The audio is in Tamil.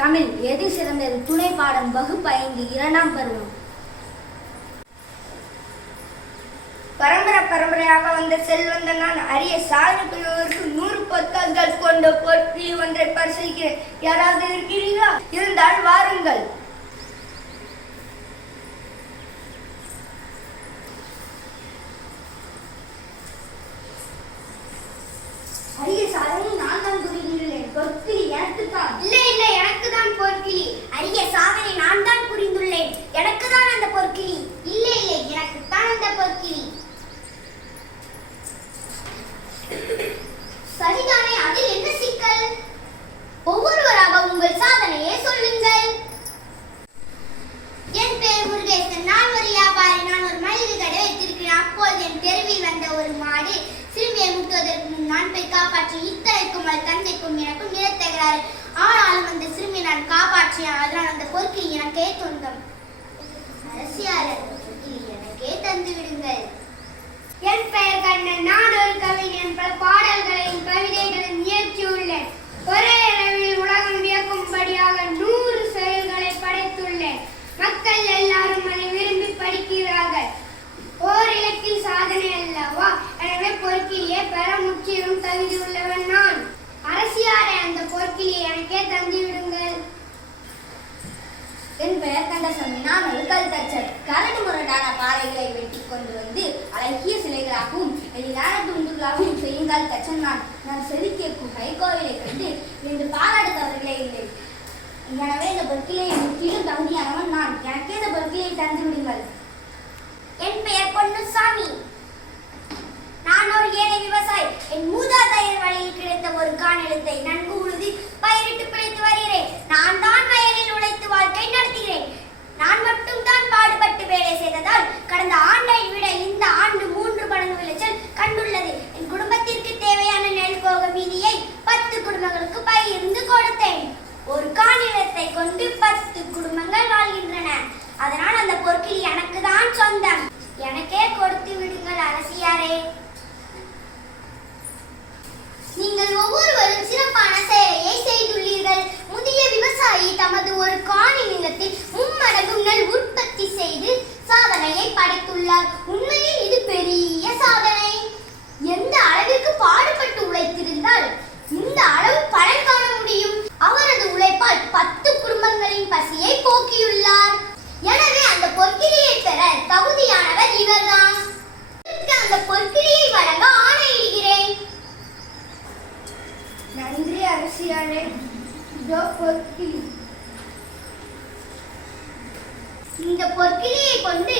தமிழ் எது சிறந்தது? துணை பாடம் வகுப்பு 5 2ஆம் பருவம். பரம்பரையாக வந்த செல்வந்த நான் அரிய சாதனை புரிவதற்கு 100 பத்தாள்கள் கொண்ட போட்டி ஒன்றை பரிசீலிக்கிறேன். யாராவது இருக்கிறீர்களா? இருந்தால் வாருங்கள். அரிய சாதனை நான் தான் புரிந்துள்ளேன். பொற்கிளி எனக்கு தான். இல்லை எனக்கு தான் பொற்கிளி. அரிய சாதனை நான் தான் புரிந்துள்ளேன். எனக்கு தான் அந்த பொற்கிளி. இல்லை எனக்கு தான் அந்த பொற்கிளி. சரிதானே, அதில் என்ன சிக்கல்? ஒவ்வொருவராக உங்கள் சாதனையை சொல்லுங்கள். என் பேர் முருகேசன். நான் ஒரு வியாபாரி. நான் ஒரு மளிகை கடை வைத்திருக்கிறேன். அப்போது என் தெருவில் வந்த ஒரு மாடு சிறுமியை முட்டுவதற்கு முன் நான் போய் காப்பாற்றி இத்தனைக்கும் அது தந்தைக்கும் எனக்கும் நிலத்தகிறாரு. ஆனாலும் அந்த சிறுமியை நான் காப்பாற்றினேன். அதனால் அந்த பொற்கிளி எனக்கே சொந்தம். அரசியாளர், எனக்கே தந்து விடுங்கள். என் பெயர் கண்ணன். நான் ஒரு கவிஞன். பல பாடல்களையும் கவிதைகளையும் இயற்றியுள்ளேன். ஒரே இரவில் உலகம் வியக்கும்படியாக 100 செயல்களை படைத்துள்ளேன். மக்கள் எல்லாரும் அதை விரும்பி படிக்கிறார்கள். ஓர் இலக்கில் சாதனை அல்லவா? எனவே பொற்கிளியை பெற முற்றிலும் தகுதி உள்ளவன் நான். அரசியாரை, அந்த பொற்கிளியை எனக்கே தந்து விடுங்கள். என் பெயர் கந்தசாமி. நான் ஒரு கல்தச்சர். கரடு முரடான பாறைகளை வெட்டி கொண்டு வந்து அழகிய சிலைகளாகவும் எளிதான துண்டுகளாகவும் செய்யும் கல்தச்சன் நான். நான் செதுக்கிய குகை கோவிலை கண்டு என்று பாராடுத்தவர்களே இல்லை. எனவே இந்த பொற்கிளியை முற்றிலும் தகுதியானவன் நான். எனக்கே இந்த பொற்கிளியை தந்து விடுங்கள். என் பெயர் பொன்னுசாமி. நான் ஒரு ஏழை விவசாயி. என் மூதாதையர் வழியில் கிடைத்த ஒரு காணிலத்தை நன்கு உழுதி பயிரிட்டு பிழைத்து வருகிறேன். நான் தான் வயலில் உழைத்து வாழ்க்கை நடத்துகிறேன். நான் மட்டும் தான் பாடுபட்டு வேலை செய்ததால் கடந்த ஆண்டை விட இந்த ஆண்டு 3 மடங்கு விளைச்சல் கண்டுள்ளது. என் குடும்பத்திற்கு தேவையான நெல் போக மீதியை 10 குடும்பங்களுக்கு பகிர்ந்து கொடுத்தேன். ஒரு காணிலத்தை கொண்டு 10 குடும்பங்கள் வாழ்கின்றன. அதனால் அந்த பொற்கிளி எனக்கு தான் சொந்தம். எனக்கே கொடுத்து விடுங்கள் அரசியாரே. நீங்கள் ஒவ்வொருவரும் சிறப்பான சேவையை செய்துள்ளீர்கள். முதிய விவசாயி தமது ஒரு காணி நிலத்தில் 3 மடங்கு நெல் உற்பத்தி செய்து சாதனையை படைத்துள்ளார். உண்மையில் இது பெரிய சாதனை. எந்த அளவிற்கு பாடுபட்டு உழைத்திருந்தால் இந்த அளவு பலன் காண முடியும். அவரது உழைப்பால் 10 குடும்பங்களின் பசியை போக்கியுள்ளார். எனவே அந்த பொற்கிளியை பெற தகுதியானவர் இவர்தான். அந்த பொற்கிளியை வழங்க ஆணையிடுகிறேன். நன்றி அரசியாரே. இதோ பொற்கிளி. இந்த பொற்கிளியை கொண்டு